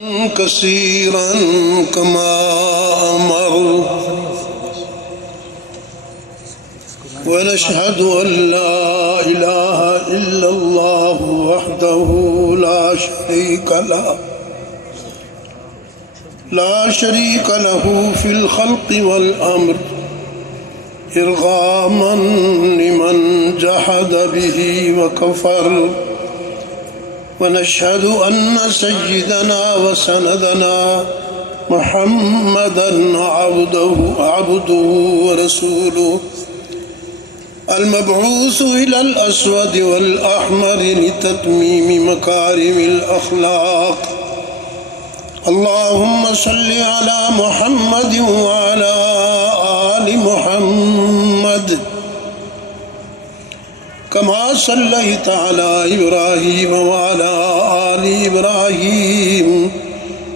كثيرا كما أمر ونشهد أن لا إله إلا الله وحده لا شريك له في الخلق والأمر إرغاما لمن جحد به وكفر ونشهد أن سيدنا وسندنا محمدا عبده ورسوله المبعوث إلى الأسود والأحمر لتتميم مكارم الأخلاق. اللهم صل على محمد وعلى آل محمد كما صليت على إبراهيم وعلى آل إبراهيم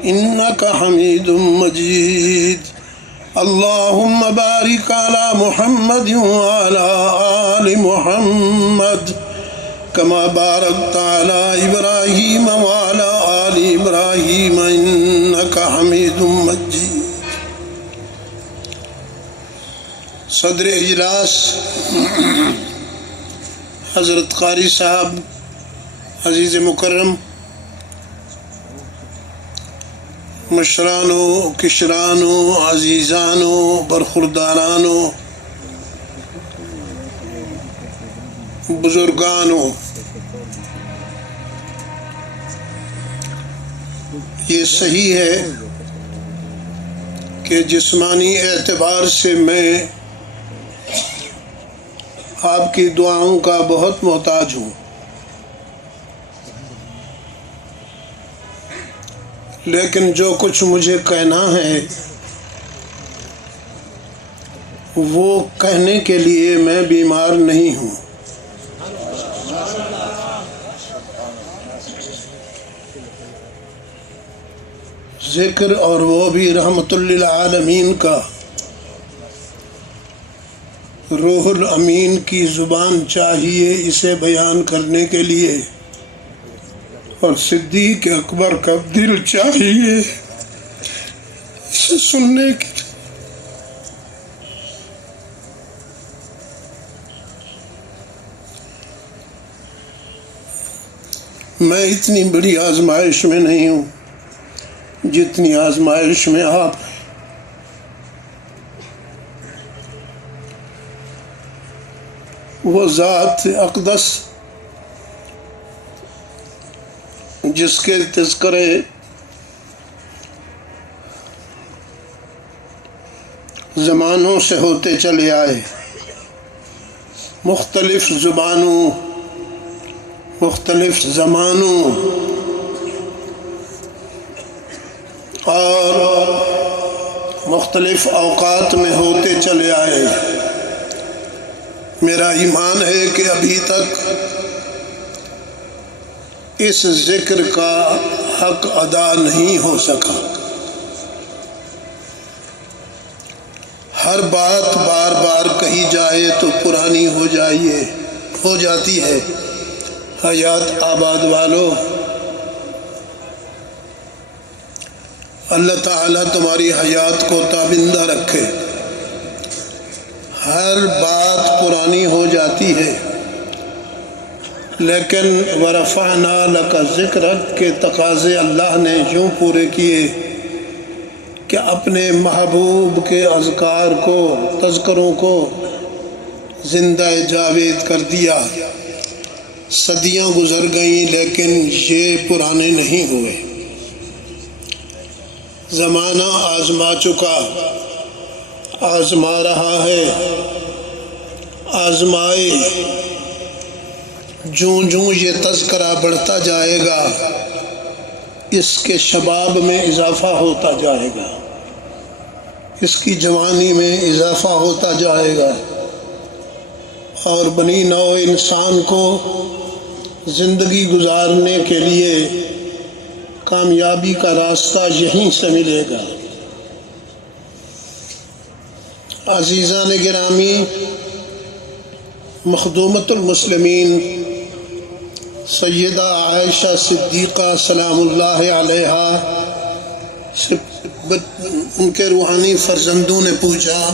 إنك حميد مجيد. اللهم بارك على محمد وعلى آل محمد كما باركت على إبراهيم وعلى آل إبراهيم إنك حميد مجيد. صدر اجلاس حضرت قاری صاحب، عزیز مکرم، مشرانو، کشرانو، عزیزانو، برخوردارانو، بزرگانو، یہ صحیح ہے کہ جسمانی اعتبار سے میں آپ کی دعاؤں کا بہت محتاج ہوں، لیکن جو کچھ مجھے کہنا ہے وہ کہنے کے لیے میں بیمار نہیں ہوں۔ ذکر اور وہ بھی رحمت للعالمین کا روح الامین کی زبان چاہیے اسے بیان کرنے کے لیے، اور صدیق اکبر کا دل چاہیے اسے سننے کے لیے۔ میں اتنی بڑی آزمائش میں نہیں ہوں جتنی آزمائش میں آپ ہیں۔ وہ ذات اقدس جس کے تذکرے زمانوں سے ہوتے چلے آئے، مختلف زبانوں، مختلف زمانوں اور مختلف اوقات میں ہوتے چلے آئے۔ میرا ایمان ہے کہ ابھی تک اس ذکر کا حق ادا نہیں ہو سکا۔ ہر بات بار بار کہی جائے تو پرانی ہو جاتی ہے۔ حیات آباد والو، اللہ تعالیٰ تمہاری حیات کو تابندہ رکھے۔ ہر بات پرانی ہو جاتی ہے، لیکن وَرَفَعْنَا لَكَ ذِكْرَكَ کے تقاضے اللہ نے یوں پورے کیے کہ اپنے محبوب کے اذکار کو، تذکروں کو زندہ جاوید کر دیا۔ صدیاں گزر گئیں لیکن یہ پرانے نہیں ہوئے۔ زمانہ آزما چکا، آزما رہا ہے، آزمائے۔ جوں جوں یہ تذکرہ بڑھتا جائے گا اس کے شباب میں اضافہ ہوتا جائے گا، اس کی جوانی میں اضافہ ہوتا جائے گا، اور بنی نوع انسان کو زندگی گزارنے کے لیے کامیابی کا راستہ یہیں سے ملے گا۔ عزیزان گرامی، مخدومۃ المسلمین سیدہ عائشہ صدیقہ سلام اللہ علیہا سے ان کے روحانی فرزندوں نے پوچھا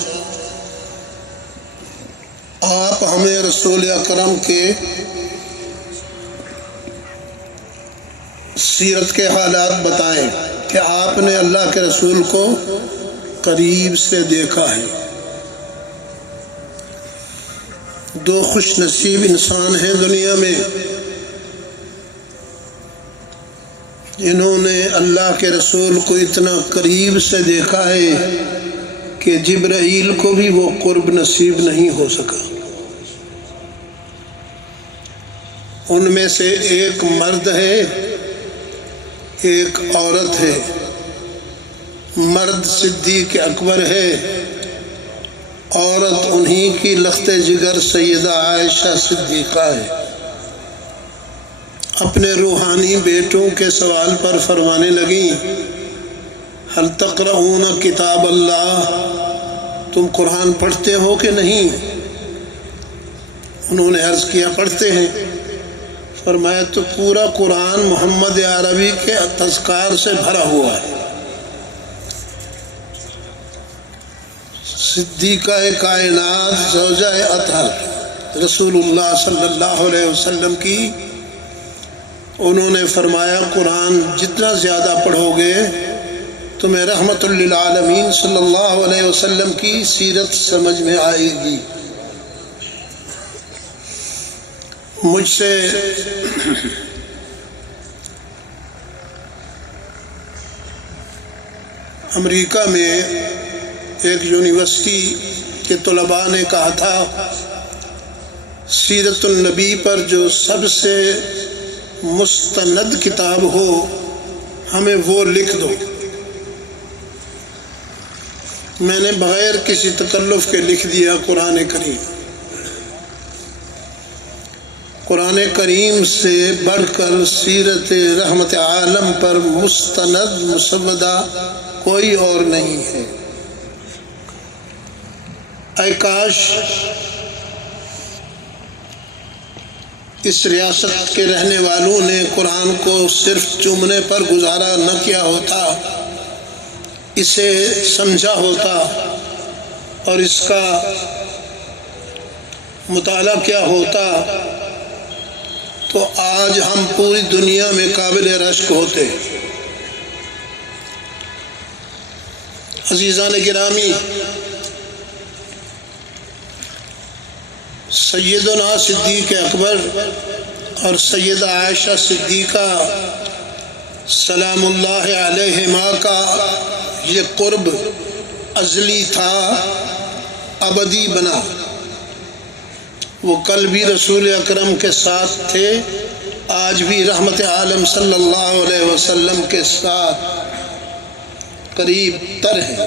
آپ ہمیں رسول اکرم کے سیرت کے حالات بتائیں کہ آپ نے اللہ کے رسول کو قریب سے دیکھا ہے۔ دو خوش نصیب انسان ہیں دنیا میں جنہوں نے اللہ کے رسول کو اتنا قریب سے دیکھا ہے کہ جبرائیل کو بھی وہ قرب نصیب نہیں ہو سکا۔ ان میں سے ایک مرد ہے، ایک عورت ہے۔ مرد صدیق اکبر ہے، عورت انہی کی لخت جگر سیدہ عائشہ صدیقہ ہے۔ اپنے روحانی بیٹوں کے سوال پر فرمانے لگیں حل تقرؤون کتاب اللہ، تم قرآن پڑھتے ہو کہ نہیں؟ انہوں نے عرض کیا پڑھتے ہیں۔ فرمایا تو پورا قرآن محمد عربی کے تذکار سے بھرا ہوا ہے۔ صدیقہ کائنات زوجہ اطہر رسول اللہ صلی اللہ علیہ وسلم کی، انہوں نے فرمایا قرآن جتنا زیادہ پڑھو گے تمہیں رحمت للعالمین صلی اللہ علیہ وسلم کی سیرت سمجھ میں آئے گی۔ مجھ سے امریکہ میں ایک یونیورسٹی کے طلباء نے کہا تھا سیرت النبی پر جو سب سے مستند کتاب ہو ہمیں وہ لکھ دو۔ میں نے بغیر کسی تکلف کے لکھ دیا قرآن کریم۔ قرآن کریم سے بڑھ کر سیرت رحمت عالم پر مستند مسودہ کوئی اور نہیں ہے۔ اے کاش اس ریاست کے رہنے والوں نے قرآن کو صرف چومنے پر گزارا نہ کیا ہوتا، اسے سمجھا ہوتا اور اس کا مطالعہ کیا ہوتا تو آج ہم پوری دنیا میں قابل رشک ہوتے۔ عزیزان گرامی، سیدنا صدیق اکبر اور سیدہ عائشہ صدیقہ سلام اللہ علیہما کا یہ قرب ازلی تھا، ابدی بنا۔ وہ کل بھی رسول اکرم کے ساتھ تھے، آج بھی رحمت عالم صلی اللہ علیہ وسلم کے ساتھ قریب تر ہے۔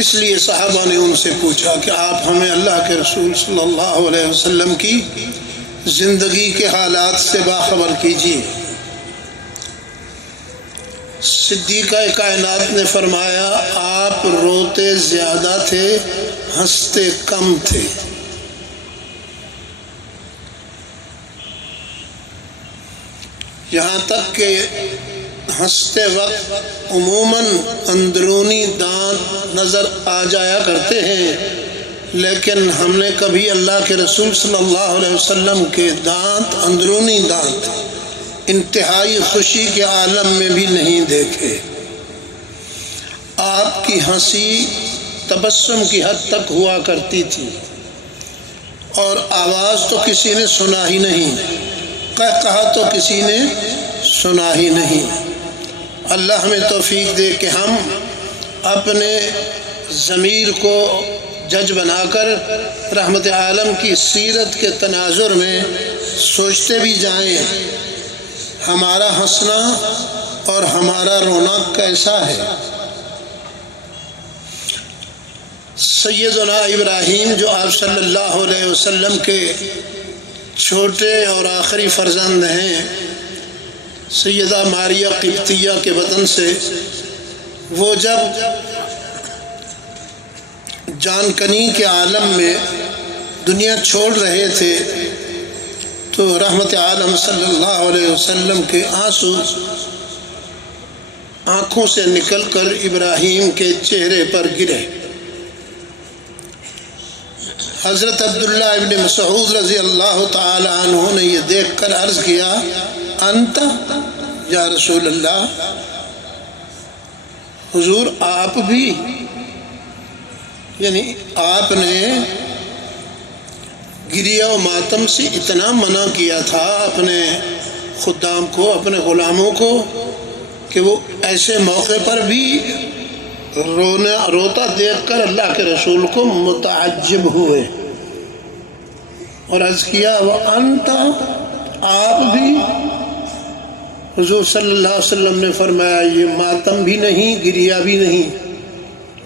اس لیے صحابہ نے ان سے پوچھا کہ آپ ہمیں اللہ کے رسول صلی اللہ علیہ وسلم کی زندگی کے حالات سے باخبر کیجیے۔ صدیقہ کائنات نے فرمایا آپ روتے زیادہ تھے، ہنستے کم تھے۔ یہاں تک کہ ہنستے وقت عموماً اندرونی دانت نظر آ جایا کرتے ہیں، لیکن ہم نے کبھی اللہ کے رسول صلی اللہ علیہ وسلم کے دانت، اندرونی دانت، انتہائی خوشی کے عالم میں بھی نہیں دیکھے۔ آپ کی ہنسی تبسم کی حد تک ہوا کرتی تھی اور آواز تو کسی نے سنا ہی نہیں، کہا تو کسی نے سنا ہی نہیں۔ اللہ ہمیں توفیق دے کہ ہم اپنے ضمیر کو جج بنا کر رحمت عالم کی سیرت کے تناظر میں سوچتے بھی جائیں ہمارا ہنسنا اور ہمارا رونا کیسا ہے۔ سیدنا ابراہیم جو آپ صلی اللہ علیہ وسلم کے چھوٹے اور آخری فرزند ہیں، سیدہ ماریہ قبطیہ کے وطن سے، وہ جب جان کنی کے عالم میں دنیا چھوڑ رہے تھے تو رحمت عالم صلی اللہ علیہ وسلم کے آنسو آنکھوں سے نکل کر ابراہیم کے چہرے پر گرے۔ حضرت عبداللہ ابن مسعود رضی اللہ تعالی عنہ نے یہ دیکھ کر عرض کیا، انت یا رسول اللہ، حضور آپ بھی، یعنی آپ نے گریہ و ماتم سے اتنا منع کیا تھا اپنے خدام کو، اپنے غلاموں کو، کہ وہ ایسے موقع پر بھی روتا دیکھ کر اللہ کے رسول کو متعجب ہوئے اور عرض کیا، وَأَنْتَ، آپ بھی؟ حضور صلی اللہ علیہ وسلم نے فرمایا، یہ ماتم بھی نہیں، گریہ بھی نہیں،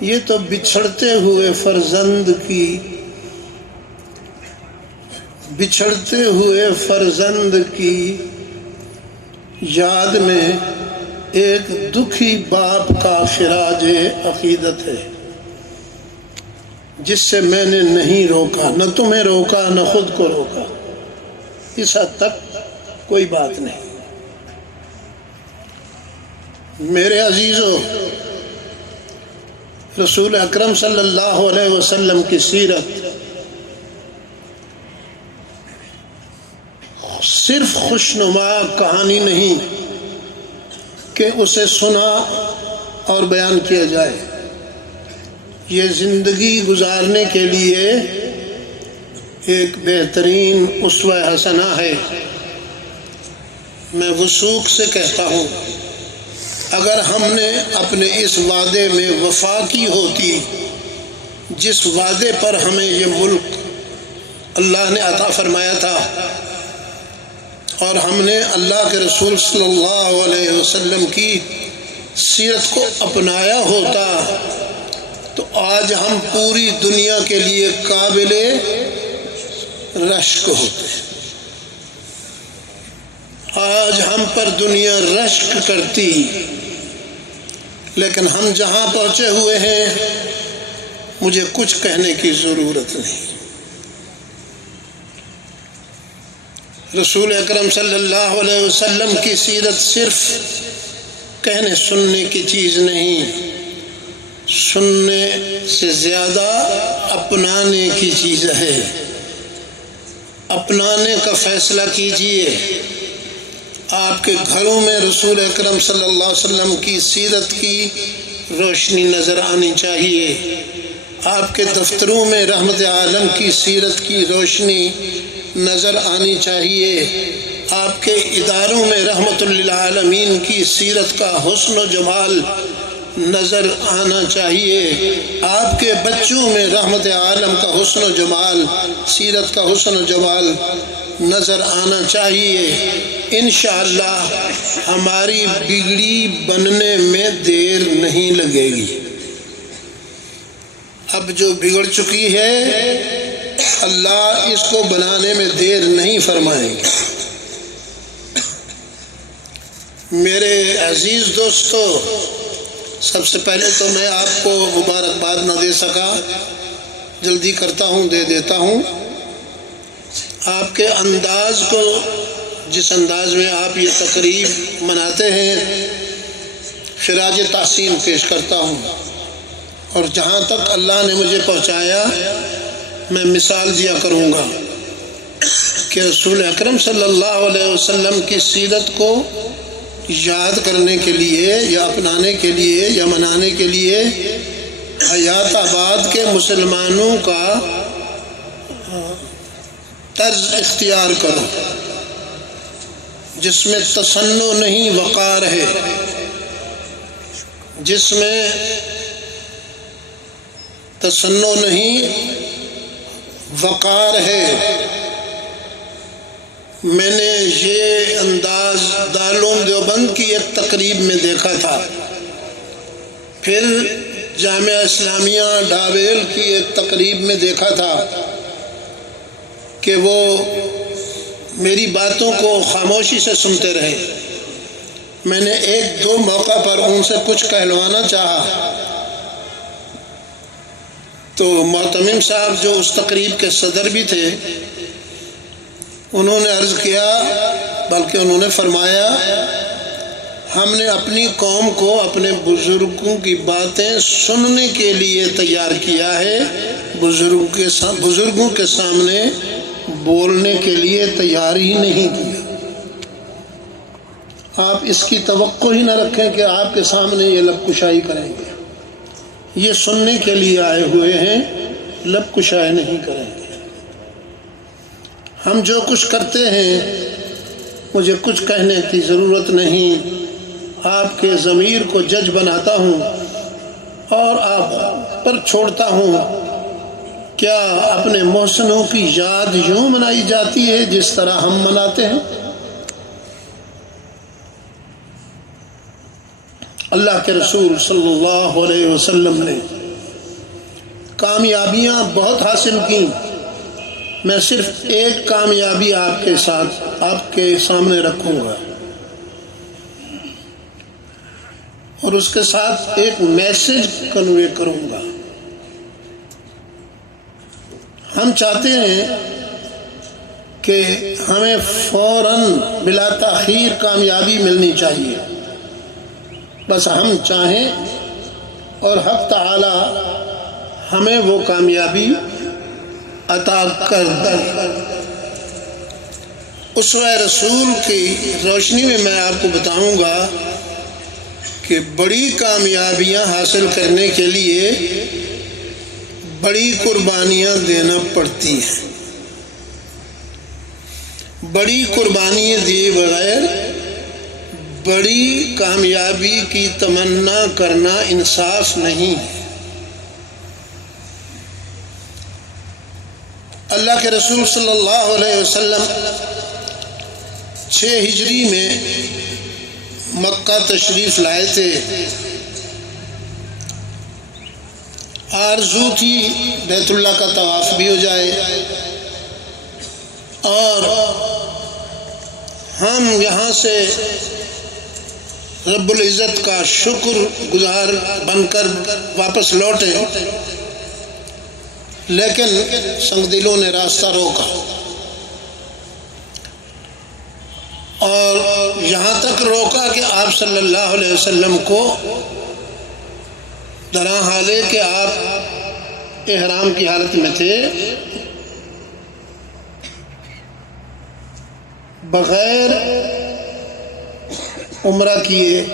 یہ تو بچھڑتے ہوئے فرزند کی یاد میں ایک دکھی باپ کا خراج عقیدت ہے، جس سے میں نے نہیں روکا، نہ تمہیں روکا نہ خود کو روکا، اس حد تک کوئی بات نہیں۔ میرے عزیزو، رسول اکرم صلی اللہ علیہ وسلم کی سیرت صرف خوشنما کہانی نہیں کہ اسے سنا اور بیان کیا جائے، یہ زندگی گزارنے کے لیے ایک بہترین اسوہ حسنہ ہے۔ میں وثوق سے کہتا ہوں، اگر ہم نے اپنے اس وعدے میں وفا کی ہوتی، جس وعدے پر ہمیں یہ ملک اللہ نے عطا فرمایا تھا، اور ہم نے اللہ کے رسول صلی اللہ علیہ وسلم کی سیرت کو اپنایا ہوتا، تو آج ہم پوری دنیا کے لیے قابل رشک ہوتے۔ آج ہم پر دنیا رشک کرتی، لیکن ہم جہاں پہنچے ہوئے ہیں، مجھے کچھ کہنے کی ضرورت نہیں۔ رسول اکرم صلی اللہ علیہ وسلم کی سیرت صرف کہنے سننے کی چیز نہیں، سننے سے زیادہ اپنانے کی چیز ہے۔ اپنانے کا فیصلہ کیجئے۔ آپ کے گھروں میں رسول اکرم صلی اللہ علیہ وسلم کی سیرت کی روشنی نظر آنی چاہیے۔ آپ کے دفتروں میں رحمت عالم کی سیرت کی روشنی نظر آنی چاہیے۔ آپ کے اداروں میں رحمت للعالمین کی سیرت کا حسن و جمال نظر آنا چاہیے۔ آپ کے بچوں میں رحمت عالم کا حسن و جمال، سیرت کا حسن و جمال نظر آنا چاہیے۔ انشاءاللہ ہماری بگڑی بننے میں دیر نہیں لگے گی۔ اب جو بگڑ چکی ہے، اللہ اس کو بنانے میں دیر نہیں فرمائیں گے۔ میرے عزیز دوستو، سب سے پہلے تو میں آپ کو مبارکباد نہ دے سکا، جلدی کرتا ہوں، دے دیتا ہوں۔ آپ کے انداز کو، جس انداز میں آپ یہ تقریب مناتے ہیں، خراج تحسین پیش کرتا ہوں، اور جہاں تک اللہ نے مجھے پہنچایا میں مثال دیا کروں گا کہ رسول اکرم صلی اللہ علیہ وسلم کی سیرت کو یاد کرنے کے لیے یا اپنانے کے لیے یا منانے کے لیے حیات آباد کے مسلمانوں کا طرز اختیار کرو، جس میں تصنع نہیں وقار ہے، جس میں تصنع نہیں وقار ہے۔ میں نے یہ انداز دارالعلوم دیوبند کی ایک تقریب میں دیکھا تھا، پھر جامعہ اسلامیہ ڈابیل کی ایک تقریب میں دیکھا تھا کہ وہ میری باتوں کو خاموشی سے سنتے رہے۔ میں نے ایک دو موقع پر ان سے کچھ کہلوانا چاہا، تو معتمم صاحب جو اس تقریب کے صدر بھی تھے، انہوں نے عرض کیا، بلکہ انہوں نے فرمایا، ہم نے اپنی قوم کو اپنے بزرگوں کی باتیں سننے کے لیے تیار کیا ہے، بزرگوں کے سامنے بولنے کے لیے تیار ہی نہیں کیا۔ آپ اس کی توقع ہی نہ رکھیں کہ آپ کے سامنے یہ لب کشائی کریں گے۔ یہ سننے کے لیے آئے ہوئے ہیں، لب کشائی نہیں کریں گے۔ ہم جو کچھ کرتے ہیں مجھے کچھ کہنے کی ضرورت نہیں، آپ کے ضمیر کو جج بناتا ہوں اور آپ پر چھوڑتا ہوں۔ کیا اپنے محسنوں کی یاد یوں منائی جاتی ہے جس طرح ہم مناتے ہیں؟ اللہ کے رسول صلی اللہ علیہ وسلم نے کامیابیاں بہت حاصل کیں، میں صرف ایک کامیابی آپ کے سامنے رکھوں گا اور اس کے ساتھ ایک میسج کنوے کروں گا۔ ہم چاہتے ہیں کہ ہمیں فوراً بلا تاخیر کامیابی ملنی چاہیے، بس ہم چاہیں اور حق تعالی ہمیں وہ کامیابی عطا کر دے۔ اسوہ رسول کی روشنی میں میں آپ کو بتاؤں گا کہ بڑی کامیابیاں حاصل کرنے کے لیے بڑی قربانیاں دینا پڑتی ہیں۔ بڑی قربانیاں دیے بغیر بڑی کامیابی کی تمنا کرنا انصاف نہیں ہے۔ اللہ کے رسول صلی اللہ علیہ وسلم 6 ہجری میں مکہ تشریف لائے تھے۔ آرزو تھی بیت اللہ کا طواف بھی ہو جائے اور ہم یہاں سے رب العزت کا شکر گزار بن کر واپس لوٹے، لیکن سنگ دلوں نے راستہ روکا اور یہاں تک روکا کہ آپ صلی اللہ علیہ وسلم کو درا حالے کہ آپ احرام کی حالت میں تھے، بغیر عمرہ کیے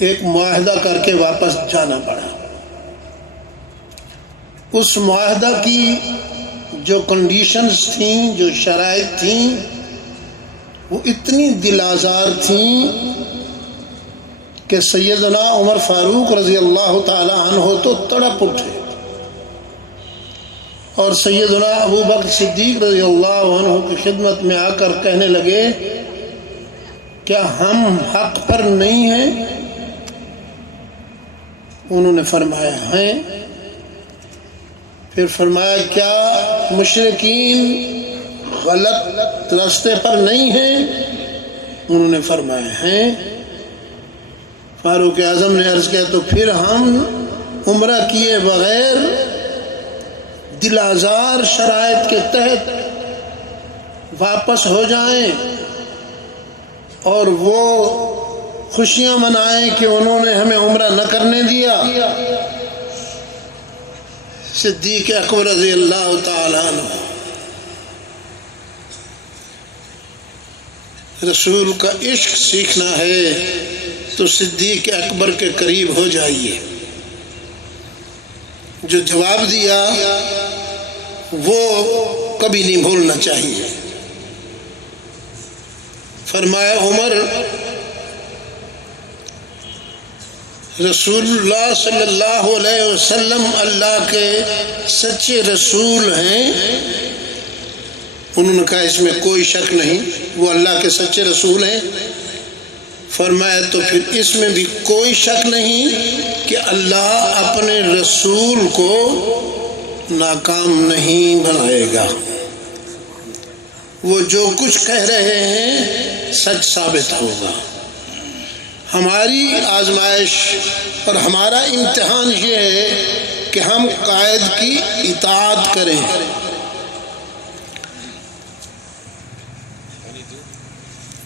ایک معاہدہ کر کے واپس جانا پڑا۔ اس معاہدہ کی جو کنڈیشنز تھیں، جو شرائط تھیں، وہ اتنی دل آزار تھیں کہ سیدنا عمر فاروق رضی اللہ تعالی عنہ تو تڑپ اٹھے اور سیدنا ابو بکر صدیق رضی اللہ عنہ کی خدمت میں آ کر کہنے لگے کیا ہم حق پر نہیں ہیں؟ انہوں نے فرمایا ہیں۔ پھر فرمایا کیا مشرکین غلط راستے پر نہیں ہیں؟ انہوں نے فرمایا ہیں۔ فاروق اعظم نے عرض کیا تو پھر ہم عمرہ کیے بغیر دل آزار شرائط کے تحت واپس ہو جائیں اور وہ خوشیاں منائیں کہ انہوں نے ہمیں عمرہ نہ کرنے دیا؟ صدیق اکبر رضی اللہ تعالیٰ عنہ رسول کا عشق سیکھنا ہے تو صدیق اکبر کے قریب ہو جائیے۔ جو جواب دیا وہ کبھی نہیں بھولنا چاہیے۔ فرمایا عمر رسول اللہ صلی اللہ علیہ وسلم اللہ کے سچے رسول ہیں؟ انہوں نے کہا اس میں کوئی شک نہیں، وہ اللہ کے سچے رسول ہیں۔ فرمایا تو پھر اس میں بھی کوئی شک نہیں کہ اللہ اپنے رسول کو ناکام نہیں بنائے گا، وہ جو کچھ کہہ رہے ہیں سچ ثابت ہوگا۔ ہماری آزمائش اور ہمارا امتحان یہ ہے کہ ہم قائد کی اطاعت کریں۔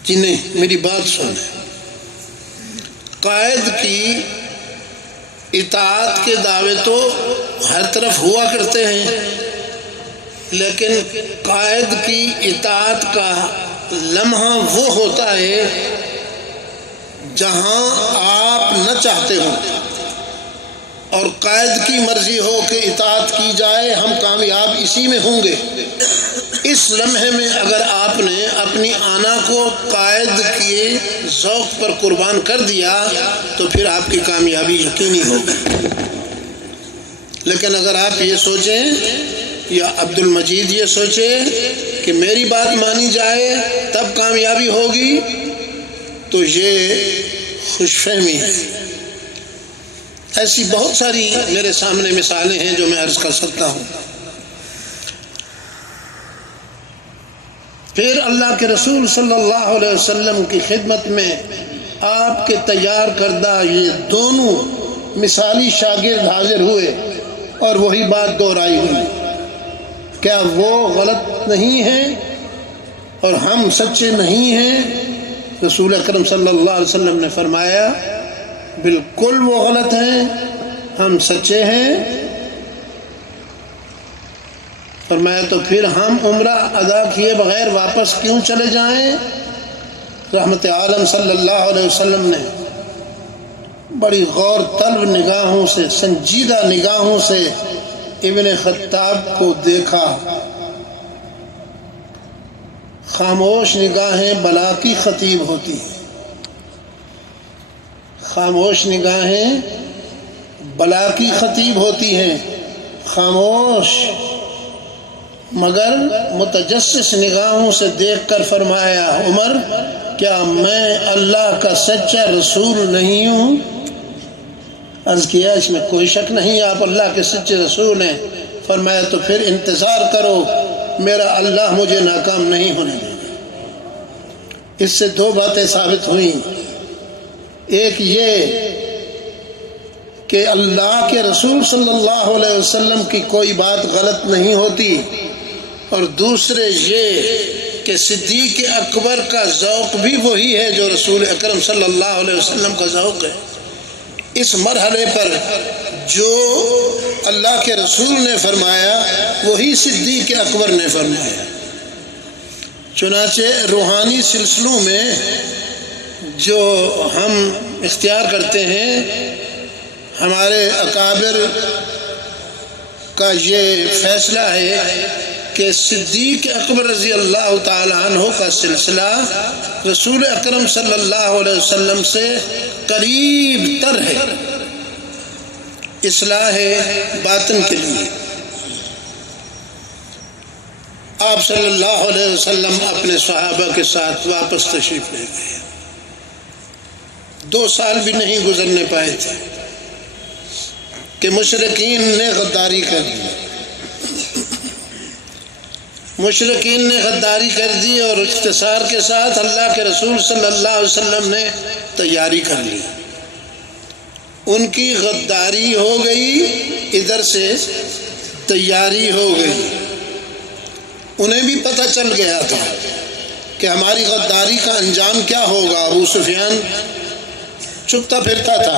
جی نہیں، میری بات سنیں، قائد کی اطاعت کے دعوے تو ہر طرف ہوا کرتے ہیں، لیکن قائد کی اطاعت کا لمحہ وہ ہوتا ہے جہاں آپ نہ چاہتے ہوں اور قائد کی مرضی ہو کہ اطاعت کی جائے، ہم کامیاب اسی میں ہوں گے۔ اس لمحے میں اگر آپ نے اپنی آنا کو قائد کے ذوق پر قربان کر دیا تو پھر آپ کی کامیابی یقینی ہوگی۔ لیکن اگر آپ یہ سوچیں یا عبد المجید یہ سوچے کہ میری بات مانی جائے تب کامیابی ہوگی تو یہ خوش فہمی ہے۔ ایسی بہت ساری میرے سامنے مثالیں ہیں جو میں عرض کر سکتا ہوں۔ پھر اللہ کے رسول صلی اللہ علیہ وسلم کی خدمت میں آپ کے تیار کردہ یہ دونوں مثالی شاگرد حاضر ہوئے اور وہی بات دہرائی ہوئی۔ کیا وہ غلط نہیں ہیں اور ہم سچے نہیں ہیں؟ رسول اکرم صلی اللہ علیہ وسلم نے فرمایا بالکل وہ غلط ہیں، ہم سچے ہیں۔ فرمایا تو پھر ہم عمرہ ادا کیے بغیر واپس کیوں چلے جائیں؟ رحمت عالم صلی اللہ علیہ وسلم نے بڑی غور طلب نگاہوں سے، سنجیدہ نگاہوں سے ابن خطاب کو دیکھا۔ خاموش نگاہیں بلا کی خطیب ہوتی ہیں، خاموش نگاہیں بلا کی خطیب ہوتی ہیں۔ خاموش مگر متجسس نگاہوں سے دیکھ کر فرمایا عمر کیا میں اللہ کا سچا رسول نہیں ہوں؟ عرض کیا اس میں کوئی شک نہیں آپ اللہ کے سچے رسول ہیں۔ فرمایا تو پھر انتظار کرو، میرا اللہ مجھے ناکام نہیں ہونے دے گا۔ اس سے دو باتیں ثابت ہوئیں، ایک یہ کہ اللہ کے رسول صلی اللہ علیہ وسلم کی کوئی بات غلط نہیں ہوتی، اور دوسرے یہ کہ صدیق اکبر کا ذوق بھی وہی ہے جو رسول اکرم صلی اللہ علیہ وسلم کا ذوق ہے۔ اس مرحلے پر جو اللہ کے رسول نے فرمایا وہی صدیق اکبر نے فرمایا۔ چنانچہ روحانی سلسلوں میں جو ہم اختیار کرتے ہیں، ہمارے اکابر کا یہ فیصلہ ہے کہ صدیق اکبر رضی اللہ تعالی عنہ کا سلسلہ رسول اکرم صلی اللہ علیہ وسلم سے قریب تر ہے اصلاح باطن کے لیے۔ آپ صلی اللہ علیہ وسلم اپنے صحابہ کے ساتھ واپس تشریف لے گئے، 2 سال بھی نہیں گزرنے پائے تھے کہ مشرکین نے غداری کر دی۔ مشرکین نے غداری کر دی اور اختصار کے ساتھ اللہ کے رسول صلی اللہ علیہ وسلم نے تیاری کر لی۔ ان کی غداری ہو گئی، ادھر سے تیاری ہو گئی۔ انہیں بھی پتہ چل گیا تھا کہ ہماری غداری کا انجام کیا ہوگا۔ ابو سفیان چھپتا پھرتا تھا،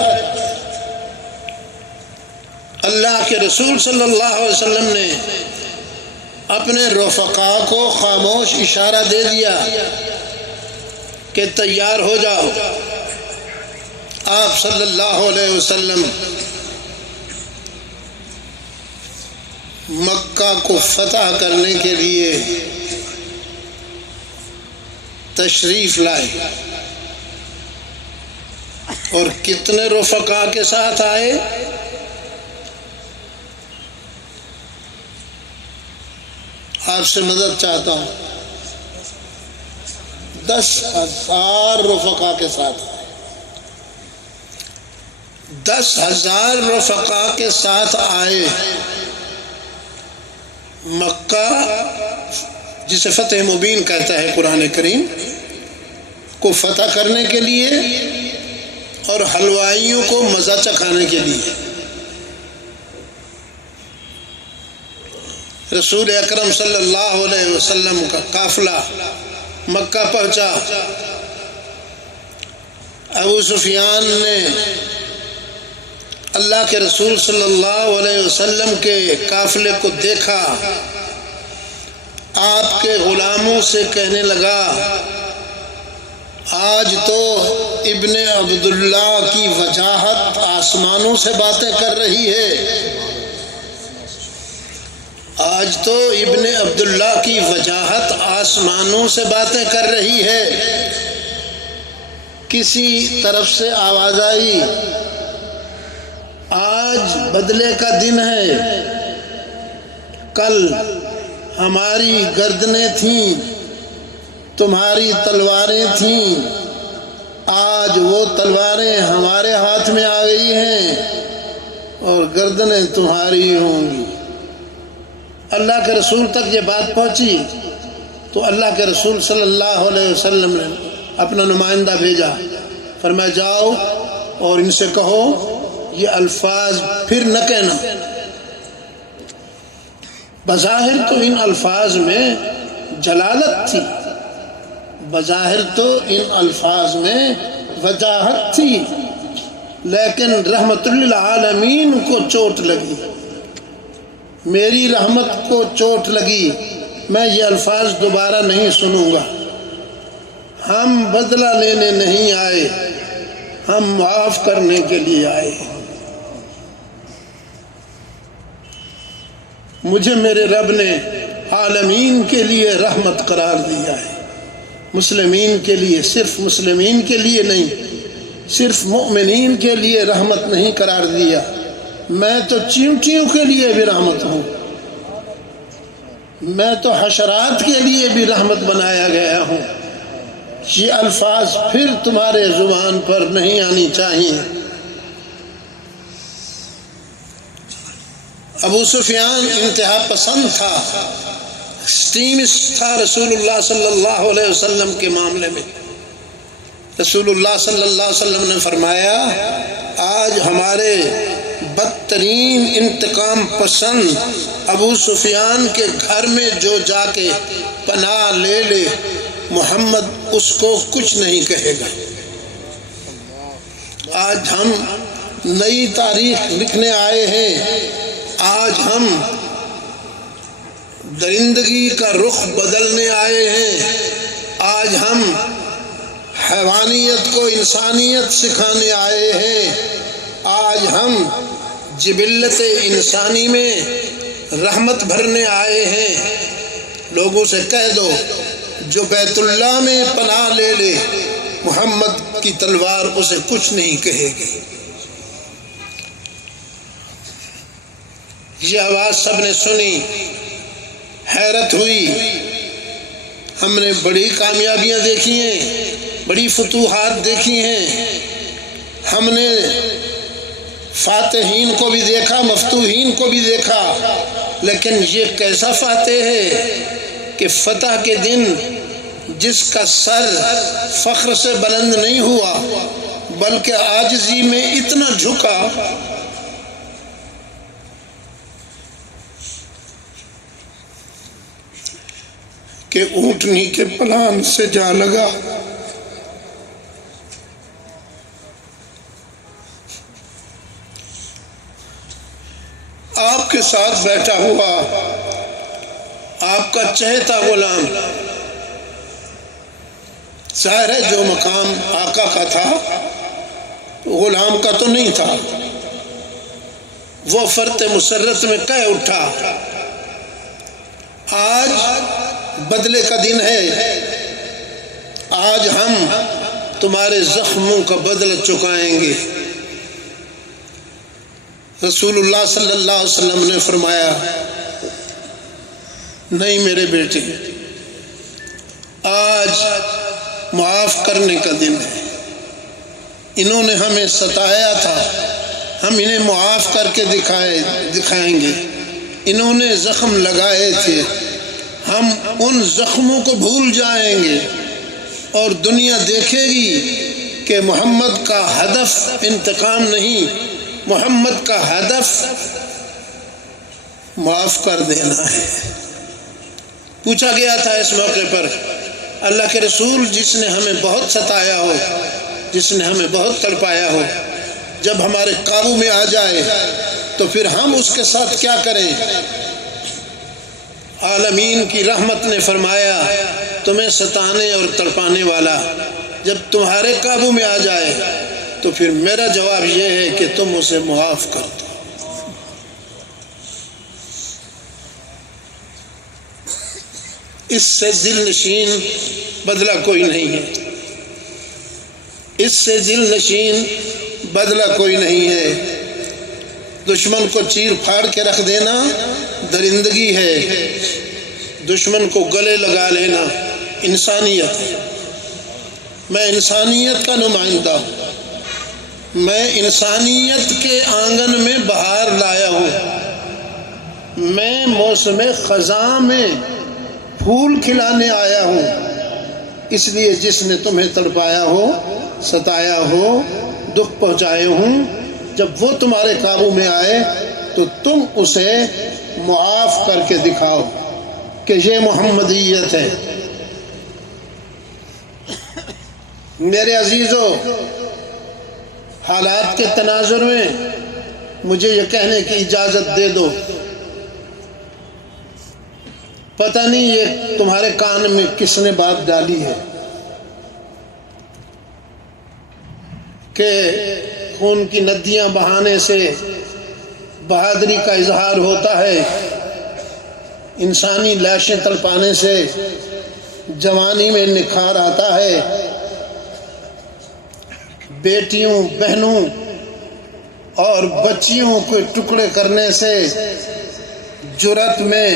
اللہ کے رسول صلی اللہ علیہ وسلم نے اپنے رفقا کو خاموش اشارہ دے دیا کہ تیار ہو جاؤ۔ آپ صلی اللہ علیہ وسلم مکہ کو فتح کرنے کے لیے تشریف لائے، اور کتنے رفقا کے ساتھ آئے؟ آپ سے مدد چاہتا ہوں، 10,000 رفقا کے ساتھ آئے۔ 10,000 رفقا کے ساتھ آئے۔ مکہ جسے فتح مبین کہتا ہے قرآن کریم، کو فتح کرنے کے لیے اور حلوائیوں کو مزہ چکھانے کے لیے رسول اکرم صلی اللہ علیہ وسلم کا قافلہ مکہ پہنچا۔ ابو سفیان نے اللہ کے رسول صلی اللہ علیہ وسلم کے قافلے کو دیکھا، آپ کے غلاموں سے کہنے لگا آج تو ابن عبداللہ کی وجاہت آسمانوں سے باتیں کر رہی ہے، آج تو ابن عبداللہ کی وجاہت آسمانوں سے باتیں کر رہی ہے۔ کسی طرف سے آواز آئی آج بدلے کا دن ہے، کل ہماری گردنیں تھیں، تمہاری تلواریں تھیں، آج وہ تلواریں ہمارے ہاتھ میں آ گئی ہیں اور گردنیں تمہاری ہوں گی۔ اللہ کے رسول تک یہ بات پہنچی تو اللہ کے رسول صلی اللہ علیہ وسلم نے اپنا نمائندہ بھیجا، فرمایا جاؤ اور ان سے کہو یہ الفاظ پھر نہ کہنا۔ بظاہر تو ان الفاظ میں جلالت تھی، بظاہر تو ان الفاظ میں وجاہت تھی، لیکن رحمت للعالمین کو چوٹ لگی، میری رحمت کو چوٹ لگی، میں یہ الفاظ دوبارہ نہیں سنوں گا۔ ہم بدلہ لینے نہیں آئے، ہم معاف کرنے کے لیے آئے۔ مجھے میرے رب نے عالمین کے لیے رحمت قرار دیا ہے، مسلمین کے لیے، صرف مسلمین کے لیے نہیں، صرف مؤمنین کے لیے رحمت نہیں قرار دیا، میں تو چیونٹیوں کے لیے بھی رحمت ہوں، میں تو حشرات کے لیے بھی رحمت بنایا گیا ہوں۔ یہ الفاظ پھر تمہارے زبان پر نہیں آنی چاہیے۔ ابو سفیان انتہا پسند تھا، ایکسٹریمسٹ تھا رسول اللہ صلی اللہ علیہ وسلم کے معاملے میں۔ رسول اللہ صلی اللہ علیہ وسلم نے فرمایا آج ہمارے بدترین انتقام پسند ابو سفیان کے گھر میں جو جا کے پناہ لے لے، محمد اس کو کچھ نہیں کہے گا۔ آج ہم نئی تاریخ لکھنے آئے ہیں، آج ہم درندگی کا رخ بدلنے آئے ہیں، آج ہم حیوانیت کو انسانیت سکھانے آئے ہیں، آج ہم جبلت انسانی میں رحمت بھرنے آئے ہیں۔ لوگوں سے کہہ دو جو بیت اللہ میں پناہ لے لے، محمد کی تلوار اسے کچھ نہیں کہے گی۔ یہ آواز سب نے سنی، حیرت ہوئی۔ ہم نے بڑی کامیابیاں دیکھی ہیں، بڑی فتوحات دیکھی ہیں، ہم نے فاتحین کو بھی دیکھا، مفتوحین کو بھی دیکھا، لیکن یہ کیسا فاتح ہے کہ فتح کے دن جس کا سر فخر سے بلند نہیں ہوا بلکہ عاجزی میں اتنا جھکا کہ اونٹنی کے پلان سے جا لگا۔ آپ کے ساتھ بیٹھا ہوا آپ کا چہتا غلام، ظاہر ہے جو مقام آقا کا تھا غلام کا تو نہیں تھا، وہ فرط مسرت میں کہہ اٹھا آج بدلے کا دن ہے، آج ہم تمہارے زخموں کا بدلہ چکائیں گے۔ رسول اللہ صلی اللہ علیہ وسلم نے فرمایا نہیں میرے بیٹے، آج معاف کرنے کا دن ہے، انہوں نے ہمیں ستایا تھا، ہم انہیں معاف کر کے دکھائیں گے، انہوں نے زخم لگائے تھے، ہم ان زخموں کو بھول جائیں گے اور دنیا دیکھے گی کہ محمد کا ہدف انتقام نہیں، محمد کا ہدف معاف کر دینا ہے۔ پوچھا گیا تھا اس موقع پر اللہ کے رسول جس نے ہمیں بہت ستایا ہو جس نے ہمیں بہت تڑپایا ہو، جب ہمارے قابو میں آ جائے تو پھر ہم اس کے ساتھ کیا کریں؟ عالمین کی رحمت نے فرمایا تمہیں ستانے اور تڑپانے والا جب تمہارے قابو میں آ جائے تو پھر میرا جواب یہ ہے کہ تم اسے معاف کر دو۔ اس سے دل نشین بدلہ کوئی نہیں ہے، اس سے دل نشین بدلہ کوئی نہیں ہے۔ دشمن کو چیر پھاڑ کے رکھ دینا درندگی ہے، دشمن کو گلے لگا لینا انسانیت ہے۔ میں انسانیت کا نمائندہ ہوں، میں انسانیت کے آنگن میں بہار لایا ہوں، میں موسم خزاں میں پھول کھلانے آیا ہوں۔ اس لیے جس نے تمہیں تڑپایا ہو، ستایا ہو، دکھ پہنچائے ہوں، جب وہ تمہارے قابو میں آئے تو تم اسے معاف کر کے دکھاؤ کہ یہ محمدیت ہے۔ میرے عزیزو، حالات کے تناظر میں مجھے یہ کہنے کی اجازت دے دو، پتہ نہیں یہ تمہارے کان میں کس نے بات ڈالی ہے کہ خون کی ندیاں بہانے سے بہادری کا اظہار ہوتا ہے، انسانی لاشیں تڑپانے سے جوانی میں نکھار آتا ہے، بیٹیوں، بہنوں اور بچیوں کے ٹکڑے کرنے سے جرأت میں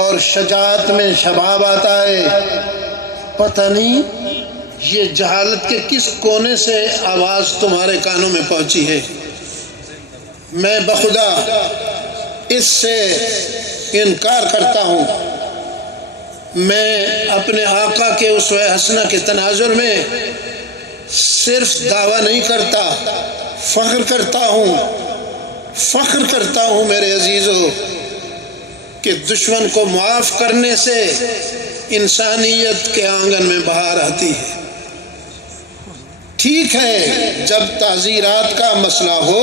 اور شجاعت میں شباب آتا ہے۔ پتہ نہیں یہ جہالت کے کس کونے سے آواز تمہارے کانوں میں پہنچی ہے۔ میں بخدا اس سے انکار کرتا ہوں۔ میں اپنے آقا کے اسوہ حسنہ کے تناظر میں صرف دعویٰ نہیں کرتا، فخر کرتا ہوں میرے عزیزو کہ دشمن کو معاف کرنے سے انسانیت کے آنگن میں بہار آتی ہے۔ ٹھیک ہے، جب تعزیرات کا مسئلہ ہو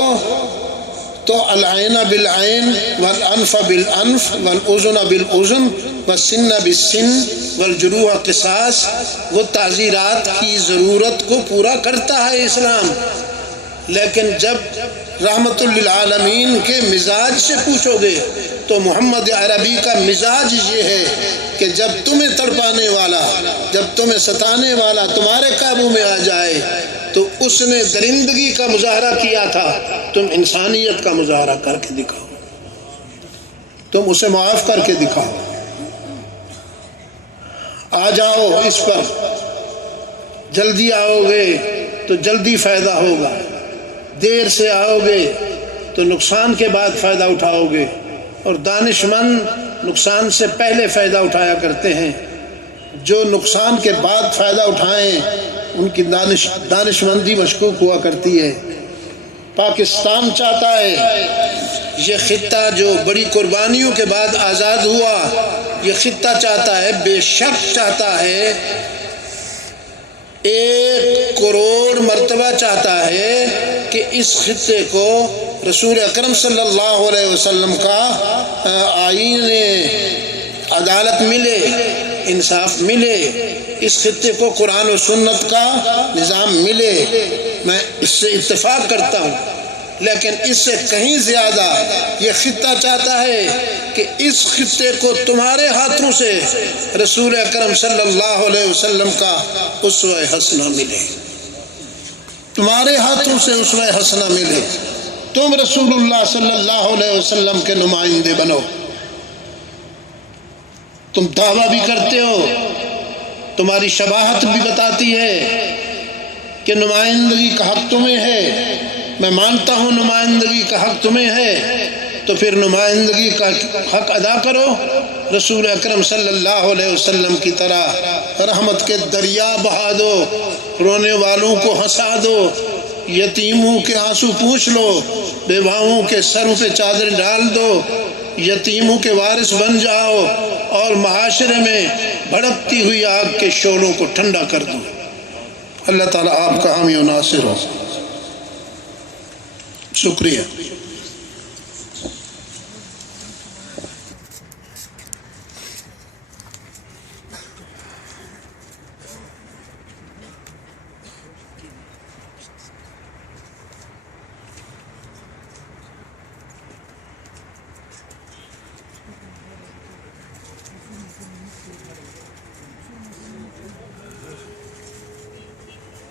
تو العین بالعین والانف بالانف والاذن بالاذن والسن بالسن والجروح قصاص، وہ تعزیرات کی ضرورت کو پورا کرتا ہے اسلام۔ لیکن جب رحمت للعالمین کے مزاج سے پوچھو گے تو محمد عربی کا مزاج یہ ہے کہ جب تمہیں تڑپانے والا، جب تمہیں ستانے والا تمہارے قابو میں آ جائے تو اس نے درندگی کا مظاہرہ کیا تھا، تم انسانیت کا مظاہرہ کر کے دکھاؤ، تم اسے معاف کر کے دکھاؤ۔ آ جاؤ اس پر، جلدی آؤ گے تو جلدی فائدہ ہوگا، دیر سے آؤ گے تو نقصان کے بعد فائدہ اٹھاؤ گے، اور دانشمند نقصان سے پہلے فائدہ اٹھایا کرتے ہیں۔ جو نقصان کے بعد فائدہ اٹھائیں ان کی دانشمندی مشکوک ہوا کرتی ہے۔ پاکستان چاہتا ہے، یہ خطہ جو بڑی قربانیوں کے بعد آزاد ہوا، یہ خطہ چاہتا ہے، بے شک چاہتا ہے، 1 کروڑ مرتبہ چاہتا ہے کہ اس خطے کو رسول اکرم صلی اللہ علیہ وسلم کا آئین عدالت ملے، انصاف ملے، اس خطے کو قرآن و سنت کا نظام ملے۔ میں اس سے اتفاق کرتا ہوں، لیکن اس سے کہیں زیادہ یہ خطہ چاہتا ہے کہ اس خطے کو تمہارے ہاتھوں سے رسول اکرم صلی اللہ علیہ وسلم کا اسوہ حسنہ ملے، تمہارے ہاتھوں سے اسوہ حسنہ ملے، تم رسول اللہ صلی اللہ علیہ وسلم کے نمائندے بنو۔ تم دعویٰ بھی کرتے ہو، تمہاری شباہت بھی بتاتی ہے کہ نمائندگی کا حق تمہیں ہے، میں مانتا ہوں نمائندگی کا حق تمہیں ہے، تو پھر نمائندگی کا حق ادا کرو، رسول اکرم صلی اللہ علیہ وسلم کی طرح رحمت کے دریا بہا دو، رونے والوں کو ہنسا دو، یتیموں کے آنسو پوچھ لو، بیواؤں کے سروں پہ چادر ڈال دو، یتیموں کے وارث بن جاؤ، اور معاشرے میں بھڑکتی ہوئی آگ کے شعلوں کو ٹھنڈا کر دو۔ اللہ تعالیٰ آپ کا حامی و ناصر ہو. شکریہ.